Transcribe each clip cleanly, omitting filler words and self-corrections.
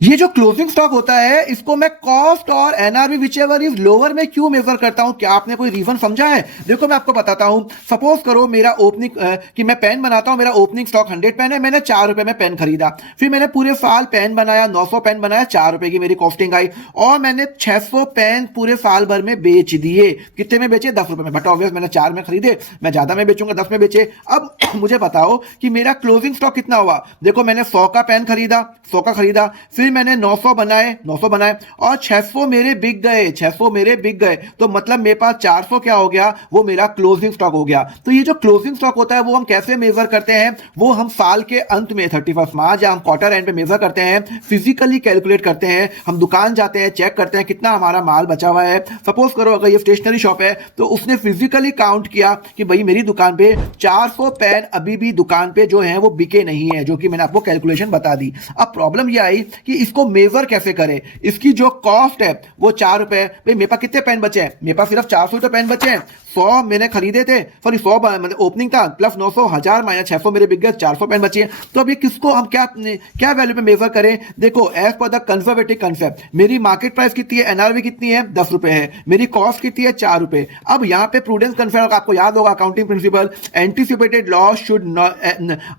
ये जो closing stock होता है इसको मैं कॉस्ट और NRV which ever is lower में क्यों मेजर करता हूं? क्या आपने कोई रीजन समझा है? देखो मैं आपको बताता हूं। सपोज करो मेरा ओपनिंग कि मैं पेन बनाता हूं, मेरा ओपनिंग स्टॉक 100 पेन है, मैंने 4 रुपए में पेन खरीदा। फिर मैंने पूरे साल पेन बनाया, 900 पेन बनाया, 4 रुपए की मेरी कॉस्टिंग आई और मैंने 600 पेन पूरे साल भर में बेच दिए। कितने में बेचे? 10 रुपए में। बट ऑब्वियस मैंने 4 में खरीदे, मैं ज्यादा में बेचूंगा, 10 में बेचे। अब मुझे बताओ कि मेरा क्लोजिंग स्टॉक कितना हुआ? देखो मैंने 100 का पेन खरीदा, 100 का खरीदा, फिर मैंने 900 बनाए और 600 मेरे बिक गए, 600 मेरे बिक गए। तो मतलब मेरे पास 400 क्या हो गया? वो मेरा क्लोजिंग स्टॉक हो गया। तो ये जो क्लोजिंग स्टॉक होता है वो हम कैसे मेजर करते हैं? वो हम साल के अंत में 31 मार्च या हम क्वार्टर एंड पे मेजर करते हैं, फिजिकली कैलकुलेट करते हैं। हम दुकान जाते हैं, चेक करते हैं कितना हमारा माल बचा हुआ है। सपोज करो अगर ये स्टेशनरी शॉप है तो उसने फिजिकली काउंट किया कि भाई मेरी दुकान पे 400 पेन अभी भी दुकान पे जो है वो बिके नहीं है, जो कि मैंने आपको कैलकुलेशन बता दी। अब प्रॉब्लम ये आई कि इसको मेजर कैसे करें? इसकी जो कॉस्ट है वो 4 रुपए। भाई मेरे पास कितने पेन बचे हैं? मेरे पास सिर्फ 400 तो पेन बचे हैं। 100 मैंने खरीदे थे, सॉरी 100 मतलब ओपनिंग था, प्लस 900 1000 माइनस 600 मेरे बिक गए, 400 पेन बचे हैं। तो अब ये किसको हम क्या वैल्यू पे मेजर करें? देखो as per the conservative concept मेरी मार्केट प्राइस कितनी है, एनआरवी कितनी है? 10 रुपए है। मेरी कॉस्ट कितनी है? 4 रुपए। अब यहां पे प्रूडेंस कंसेप्ट आपको याद होगा, accounting principle, anticipated loss should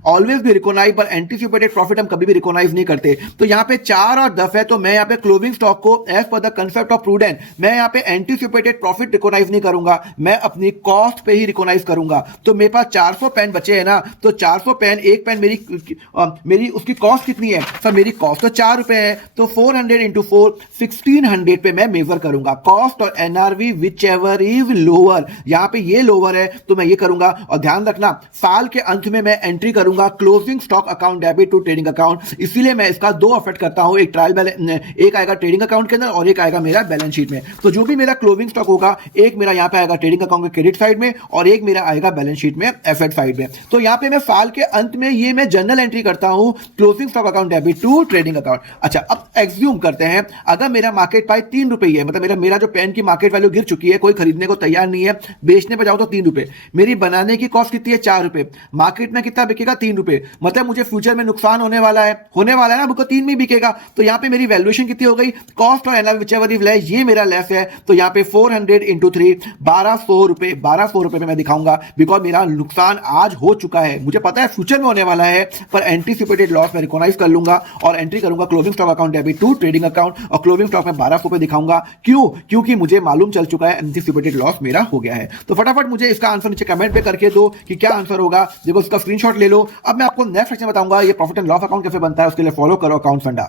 always be recognise, पर एंटीसिपेटेड प्रॉफिट हम कभी भी रिकॉग्नाइज नहीं करते। तो यहां पे 4 और 10 है, तो मैं यहां पे क्लोजिंग स्टॉक को as per the concept of prudence मैं यहां पे एंटीसिपेटेड प्रॉफिट रिकॉग्नाइज नहीं करूंगा, मैं अपनी कॉस्ट पे ही रिकॉग्नाइज करूंगा। तो मेरे पास 400 पेन बचे हैं ना, तो 400 पेन, एक पेन मेरी उसकी कॉस्ट कितनी है सर? मेरी कॉस्ट तो 4 रुपए है, तो 400 इंटू 4 1600 पे मैं मेजर करूंगा कॉस्ट और NRV which ever is lower. यहां पे ये लोअर है तो मैं ये करूंगा। और ध्यान रखना साल के अंत में मैं एंट्री करूंगा closing stock account debit to trading account, इसीलिए मैं इसका दो अफेक्ट करता हूं, एक ट्रायल बैलेंस, एक आएगा ट्रेडिंग अकाउंट के अंदर और एक आएगा मेरा बैलेंस शीट में। तो जो भी मेरा क्लोजिंग स्टॉक होगा, एक मेरा यहां पे आएगा ट्रेडिंग अकाउंट के क्रेडिट साइड में और एक मेरा आएगा बैलेंस शीट में एसेट साइड में। तो यहां पे मैं साल के अंत में ये मैं जर्नल एंट्री करता हूं, closing stock account debit to trading account. अच्छा अब एग्ज्यूम करते हैं अगर मेरा मार्केट प्राइस 3 रुपए ही है, मतलब मेरा जो पेन की मार्केट वैल्यू गिर चुकी है, कोई खरीदने को तैयार नहीं है, बेचने पर जाओ तो 3 रुपए, मेरी बनाने की कॉस्ट कितनी है? 4 रुपए, मार्केट में कितना बिकेगा? 3 रुपए, मतलब मुझे फ्यूचर में नुकसान होने वाला है ना, मुझको 3 में बिकेगा। तो यहां पे मेरी वैल्यूएशन कितनी हो गई? कॉस्ट और एनआरवी व्हिचएवर इज लेस, ये मेरा लेस है, तो यहां पे 400 इंटू 3 1200 रुपए, 1200 रुपए में मैं दिखाऊंगा, बिकॉज मेरा नुकसान आज हो चुका है, मुझे पता है फ्यूचर में होने वाला है, पर एंटीसिपेटेड लॉस मैं रिकॉग्नाइज कर लूंगा और एंट्री करूंगा closing stock account debit to trading account और क्लोजिंग स्टॉक में 1200 पे दिखाऊंगा। क्यों? क्योंकि मुझे मालूम चल चुका है एंटीसिपेटेड लॉस मेरा हो गया है। तो फटाफट मुझे इसका आंसर नीचे कमेंट पे करके दो कि क्या आंसर होगा। देखो इसका स्क्रीनशॉट ले लो। अब मैं आपको नेक्स्ट सेक्शन बताऊंगा ये प्रॉफिट एंड लॉस अकाउंट कैसे बनता है, उसके लिए फॉलो करो अकाउंट फंडा।